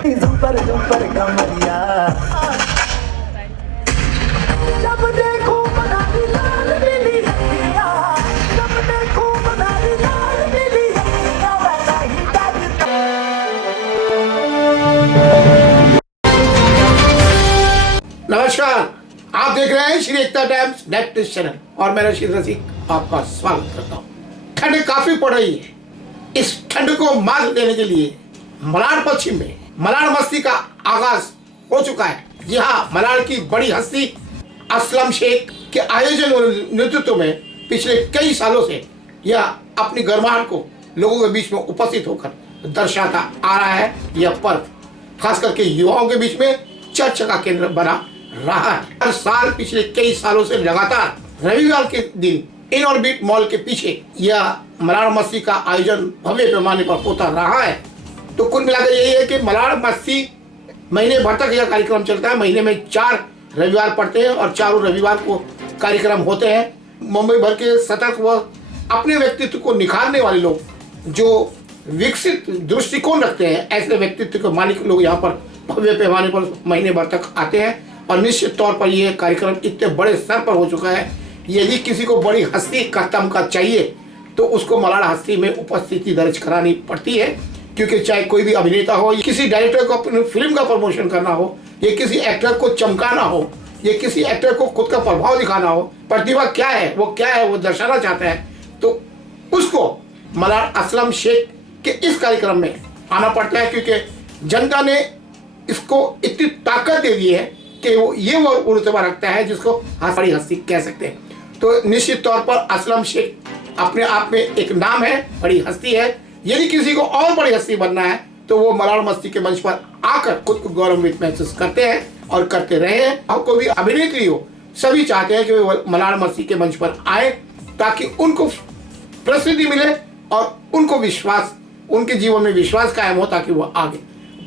झुम्पर झुम्पर कमरिया जब देखो मनाली लाल नीली अखियाँ जब देखो मनाली लाल नीली अखियाँ वैसा ही ताकता। नमस्कार, आप देख रहे हैं श्री एकता टाइम्स नेट न्यूज चैनल और मैं रशीद रसिक आपका स्वागत करता हूँ। ठंड काफी पड़ रही है। इस ठंड को मात देने के लिए मलाड पश्चिम में मलाड मस्ती का आगाज हो चुका है। जी हाँ, मलाड की बड़ी हस्ती असलम शेख के आयोजन और नेतृत्व में पिछले कई सालों से यह अपनी गर्माहट को लोगों के बीच में उपस्थित होकर दर्शाता आ रहा है। यह पर्व खास करके युवाओं के बीच में चर्चा का केंद्र बना रहा है। हर साल पिछले कई सालों से लगातार रविवार के दिन इन ऑर्बिट मॉल के पीछे यह मलाड मस्ती का आयोजन भव्य पैमाने पर होता रहा है। तो कुल मिलाकर यही है कि मलाड मस्ती महीने भर तक यह कार्यक्रम चलता है। महीने में 4 रविवार पड़ते हैं और चारों रविवार को कार्यक्रम होते हैं। मुंबई भर के सतर्क व अपने व्यक्तित्व को निखारने वाले लोग जो विकसित दृष्टिकोण रखते हैं, ऐसे व्यक्तित्व के मालिक लोग यहाँ पर भव्य पैमाने पर महीने भर तक आते हैं। और निश्चित तौर पर यह कार्यक्रम इतने बड़े स्तर पर हो चुका है, यदि किसी को बड़ी हस्ती का तमगा चाहिए तो उसको मलाड हस्ती में उपस्थिति दर्ज करानी पड़ती है। क्योंकि चाहे कोई भी अभिनेता हो, किसी डायरेक्टर को अपनी फिल्म का प्रमोशन करना हो, या किसी एक्टर को चमकाना हो, या किसी एक्टर को खुद का प्रभाव दिखाना हो, प्रतिभा क्या है वो दर्शाना चाहता है, तो उसको मलाड असलम शेख के इस कार्यक्रम में आना पड़ता है। क्योंकि जनता ने इसको इतनी ताकत दे दी है कि वो रुतबा रखता है जिसको बड़ी हस्ती कह सकते हैं। तो निश्चित तौर पर असलम शेख अपने आप में एक नाम है, बड़ी हस्ती है। यदि किसी को और बड़ी हस्ती बनना है तो वो मलाड मस्ती के मंच पर आकर खुद को गौरवान्वित महसूस करते हैं और करते रहे हैं। और कोई भी अभिनेत्री हो, सभी चाहते हैं कि वो मलाड मस्ती के मंच पर आए ताकि उनको प्रसिद्धि मिले और उनको विश्वास, उनके जीवन में विश्वास कायम हो ताकि वो आगे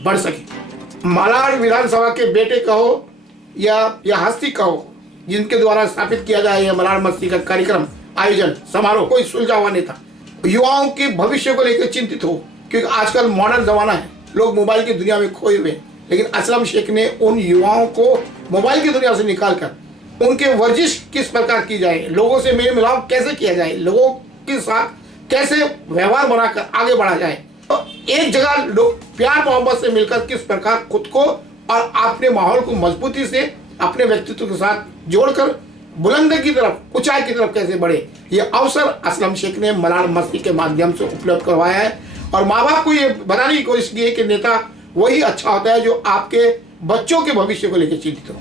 बढ़ सके। मलाड विधानसभा के बेटे कहो या हस्ती कहो, जिनके द्वारा स्थापित किया गया यह मलाड मस्ती का कार्यक्रम आयोजन समारोह कोई सुलझा हुआ नहीं था। युवाओं के भविष्य को लेकर चिंतित हो, क्योंकि आजकल मॉडर्न जमाना है, लोग मोबाइल की दुनिया में खोए हुए। लेकिन असलम शेख ने उन युवाओं को मोबाइल की दुनिया से निकालकर उनके वर्जिश किस प्रकार की जाए, लोगों से मेल मिलाप कैसे किया जाए, लोगों के साथ कैसे व्यवहार बनाकर आगे बढ़ा जाए, तो एक जगह लोग प्यार मोहब्बत से मिलकर किस प्रकार खुद को और अपने माहौल को मजबूती से अपने व्यक्तित्व के साथ जोड़कर बुलंदी की तरफ, ऊंचाई की तरफ कैसे बढ़े, ये अवसर असलम शेख ने मलाड मस्ती के माध्यम से उपलब्ध करवाया है। और माँ बाप को ये बताने की कोशिश की है कि नेता वही अच्छा होता है जो आपके बच्चों के भविष्य को लेकर चिंतित हो।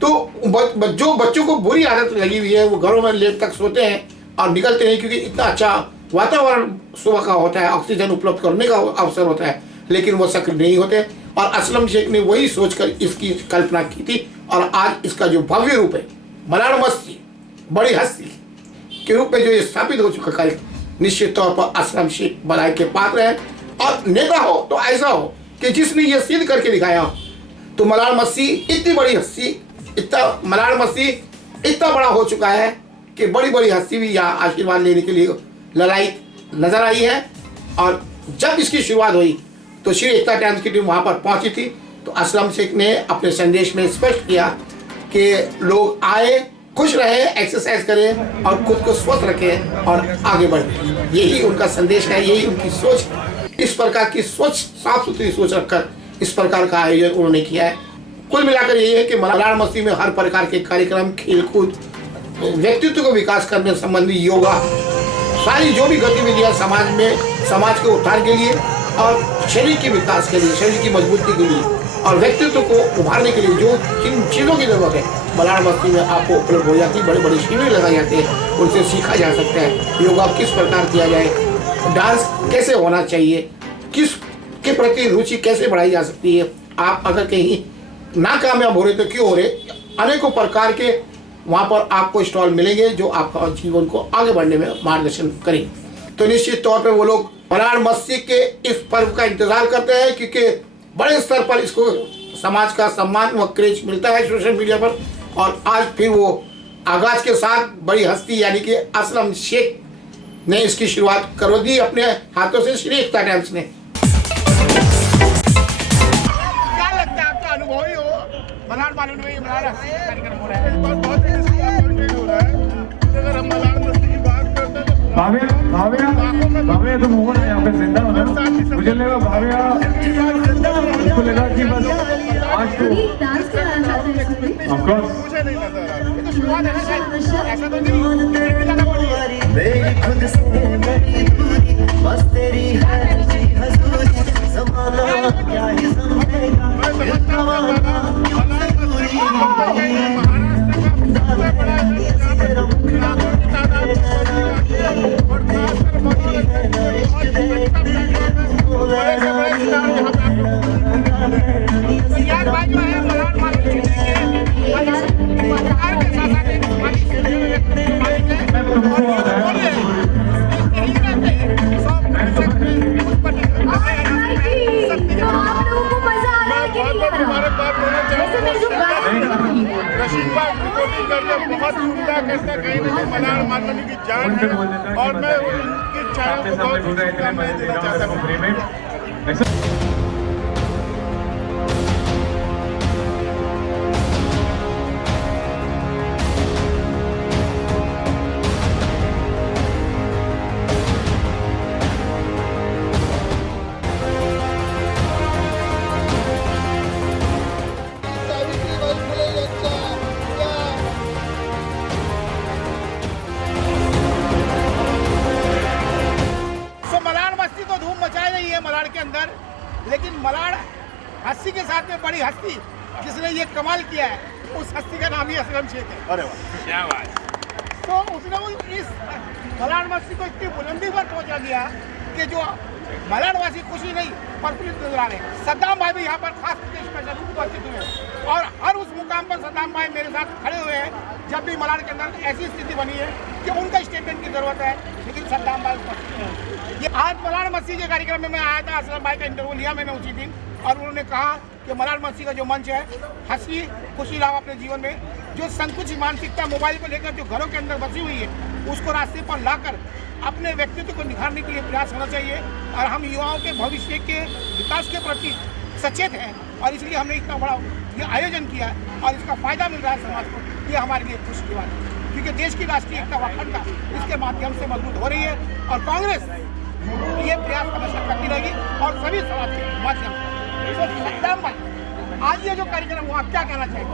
तो जो बच्चों को बुरी आदत लगी हुई है वो घरों में लेट तक सोते हैं और निकलते नहीं, क्योंकि इतना अच्छा वातावरण सुबह का होता है, ऑक्सीजन उपलब्ध करने का अवसर होता है, लेकिन वो सक्रिय नहीं होते। और असलम शेख ने वही सोचकर इसकी कल्पना की थी और आज इसका जो भव्य रूप है, मलाड मस्ती बड़ी हस्ती के रूप में जो ये स्थापित हो चुका कार्यक्रम, निश्चित तौर पर असलम शेख बधाई के पात्र है। और नेता हो तो ऐसा हो कि जिसने ये सिद्ध करके दिखाया हो। तो मलाड मस्ती इतनी बड़ी हस्ती, मलाड मस्ती इतना बड़ा हो चुका है कि बड़ी बड़ी हस्ती भी यहाँ आशीर्वाद लेने के लिए लड़ाई नजर आई है। और जब इसकी शुरुआत हुई तो श्री एकता टाइम्स की टीम वहाँ पर पहुंची थी। तो असलम शेख ने अपने संदेश में स्पष्ट किया कि लोग आए, खुश रहे, एक्सरसाइज करें और खुद को स्वस्थ रखें और आगे बढ़ें। यही उनका संदेश है, यही उनकी सोच है। इस प्रकार की सोच, साफ सुथरी सोच रखकर इस प्रकार का आयोजन उन्होंने किया है। कुल मिलाकर यही है कि मलाड मस्ती में हर प्रकार के कार्यक्रम, खेलकूद, व्यक्तित्व को विकास करने संबंधी योगा, सारी जो भी गतिविधियाँ समाज में, समाज के उत्थान के लिए और शरीर के विकास के लिए, शरीर की मजबूती के लिए और व्यक्तित्व को उभारने के लिए जो जिन चीज़ों की जरूरत है मलाड मस्ती में आपको उपलब्ध हो जाती है। बड़े बड़े शिविर लगाए जाते हैं, उनसे सीखा जा सकता है योगा किस प्रकार किया जाए, डांस कैसे होना चाहिए, किस के प्रति रुचि कैसे बढ़ाई जा सकती है। आप अगर कहीं नाकामयाब हो रहे तो क्यों हो रहे, अनेकों प्रकार के वहाँ पर आपको स्टॉल मिलेंगे जो आपका जीवन को आगे बढ़ने में मार्गदर्शन करेंगे। तो निश्चित तौर पर वो लोग मलाड मस्ती के इस पर्व का इंतजार करते हैं, क्योंकि बड़े स्तर पर इसको समाज का सम्मान व क्रेज मिलता है सोशल मीडिया पर। और आज फिर वो आगाज के साथ बड़ी हस्ती यानी कि असलम शेख ने इसकी शुरुआत कर दी अपने हाथों से, श्री एकता टाइम्स ने। पूरा कार्यक्रम हो रहा है। बहुत डिसअपॉइंटेड हो रहा है। अगर हम मलाड मस्ती की बात करते हैं तो भावे तुम हो ना यहाँ पे जिंदा हो ना, मुझे लगा भावे उसको लगा कि बस आज तो डांस कराना चाहते हैं इसमें। ऑफ कोर्स मुझे नहीं नजर आ रहा। ये तो शुरुआत है ना शायद, ऐसा तो नहीं मेरी खुद से मेरी दूरी बस तेरी है जी हजूरी ज़माना क्या ही समझेगा इस जमाना क्यों से दूरी यार भाई जो है मलाड मार्केट के पत्रकार के साथ साथ एक समाजी सेवी व्यक्ति भी मालिक है और ये जो बोल रहे हैं यही रहते हैं सब तो आप लोगों को मजा आ रहा है कि नहीं आ रहा? वैसे मेरी जो बात है रशीद भाई रिपोर्टिंग करके बहुत ही उम्दा करता है। कहीं ना कहीं मलाड मालवनी की जान है और मैं उनकी चैनल को बहुत शुभकामनाएं देना चाहता हूँ। सो मलाड मस्ती तो धूम मचाई रही है मलाड के अंदर, लेकिन मलाड हस्ती के साथ में बड़ी हस्ती जिसने ये कमाल किया है, उस हस्ती का नाम ही असलम शेख है। अरे वाह, क्या बात। तो उसने इस मलाड मस्ती को इतनी बुलंदी पर पहुंचा दिया कि जो मलाडवासी खुशी नहीं प्रफुल्लित नजर आ रहे हैं। सद्दाम भाई भी यहाँ पर खास करके स्पेशल उपस्थित हुए और हर उस मुकाम पर सद्दाम भाई मेरे साथ खड़े हुए हैं जब भी मलाड के अंदर ऐसी स्थिति बनी है कि उनका स्टेटमेंट की जरूरत है, लेकिन सद्दाम भाई उपस्थित हैं। ये आज मलाड मस्ती के कार्यक्रम में मैं आया था, असलम भाई का इंटरव्यू लिया मैंने उसी दिन और उन्होंने कहा कि मलाड मस्ती का जो मंच है, हंसी खुशी लाओ अपने जीवन में, जो संकुचित मानसिकता मोबाइल को लेकर जो घरों के अंदर बसी हुई है उसको रास्ते पर लाकर अपने व्यक्तित्व को निखारने के लिए प्रयास होना चाहिए। और हम युवाओं के भविष्य के विकास के प्रति सचेत हैं और इसलिए हमने इतना बड़ा ये आयोजन किया है और इसका फायदा मिल रहा है समाज को। ये हमारे लिए खुशी की बात है क्योंकि देश की राष्ट्रीय एकता व अखंडता इसके माध्यम से मजबूत हो रही है और कांग्रेस ये प्रयास हमेशा करती रहेगी और सभी समाज के माध्यम से। तो सद्दाम भाई, आज ये जो कार्यक्रम हुआ, क्या कहना चाहिए?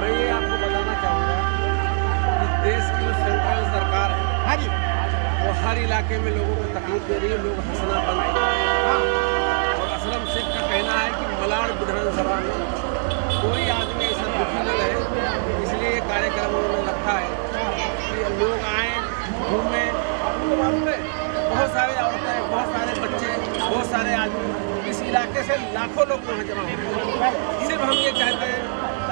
मैं ये आपको बताना चाहूँगा कि देश की जो सेंट्रल सरकार है, हाँ जी, वो हर इलाके में लोगों को तकलीफ दे रही है, लोग हंसना बंद कर रहे हैं। हाँ, और असलम शेख का कहना है कि मलाड विधानसभा में कोई आदमी ऐसा दुखी न रहे, इसलिए ये कार्यक्रम उन्होंने रखा है कि लोग आएँ, घूमें। आपको मालूम है बहुत सारे औरतें, बहुत सारे बच्चे, बहुत सारे आदमी इस इलाके से लाखों लोग वहाँ जमा होते हैं। सिर्फ हम ये चाहते हैं,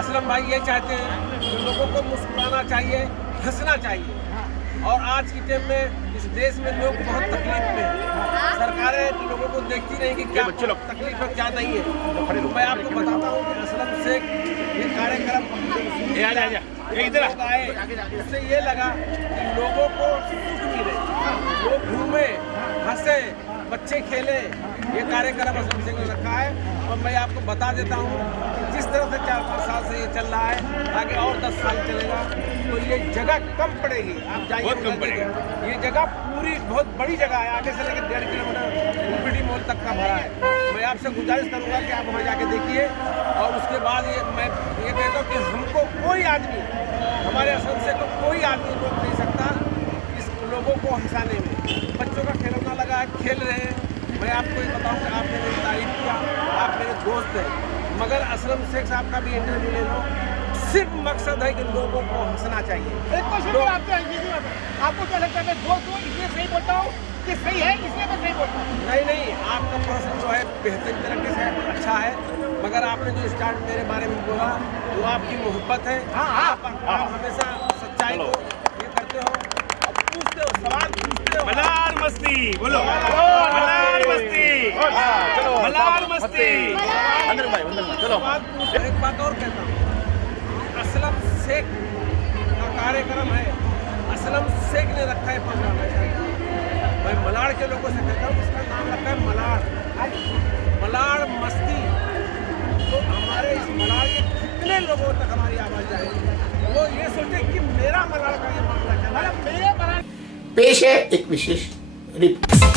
असलम भाई ये चाहते हैं कि लोगों को मुस्कुराना चाहिए, हंसना चाहिए। और आज की टाइम में इस देश में लोग बहुत तकलीफ में हैं। सरकारें लोगों को देखती नहीं कि क्या तकलीफ है क्या नहीं है। तो मैं आपको बताता हूँ कि असलम शेख ये कार्यक्रम इधर आए, उससे ये लगा कि लोगों को सुख मिले, लोग घूमे, हंसे, बच्चे खेले। ये कार्यक्रम असलम शेख ने रखा है और मैं आपको बता देता हूँ कि जिस तरह से 4-5 साल से ये चल रहा है, आगे और 10 साल चलेगा तो ये जगह कम पड़ेगी। आप जाइए, बहुत कम पड़ेगा। ये जगह पूरी बहुत बड़ी जगह है, आगे से लेकर 1.5 किलोमीटर UPD मॉल तक का भरा है। मैं आपसे गुजारिश करूँगा कि आप वहाँ जाके देखिए और उसके बाद मैं ये कहता हूँ कि हमको कोई आदमी, हमारे असम से तो कोई आदमी रोक नहीं सकता इस लोगों को हंसाने में। बच्चों का खिलौना लगा है, खेल रहे हैं। मैं आपको ये बताऊँ कि आपने मेरी तारीफ किया, आप मेरे दोस्त हैं, मगर असलम शेख साहब का भी इंटरव्यू ले लो, सिर्फ मकसद है कि लोगों को हंसना चाहिए। एक क्वेश्चन और आपसे आपको क्या लगता है मैं दोस्त हूँ इसलिए सही बोलता हूँ कि सही है इसलिए मैं सही बोलता हूँ? नहीं, आपका प्रश्न जो है बेहतरीन तरीके से अच्छा है, मगर आपने जो स्टार्ट मेरे बारे में बोला वो आपकी मोहब्बत है। आप हमेशा सच्चाई को ये करते हो और पूछते हो, सवाल पूछते हो। मलाड मस्ती बोलो, मलाड मस्ती, मलाड मस्ती। चलो एक बात और कहता हूँ, असलम शेख का कार्यक्रम है, असलम शेख ने रखा है प्रोग्राम ऐसा। मैं मलाड के लोगों से कहता हूँ इसका नाम रखा है मलाड मस्ती। तो हमारे इस मलाड के कितने लोगों तक हमारी मलाड़ का ये मामला चला है। पेश है एक विशेष रिपोर्ट।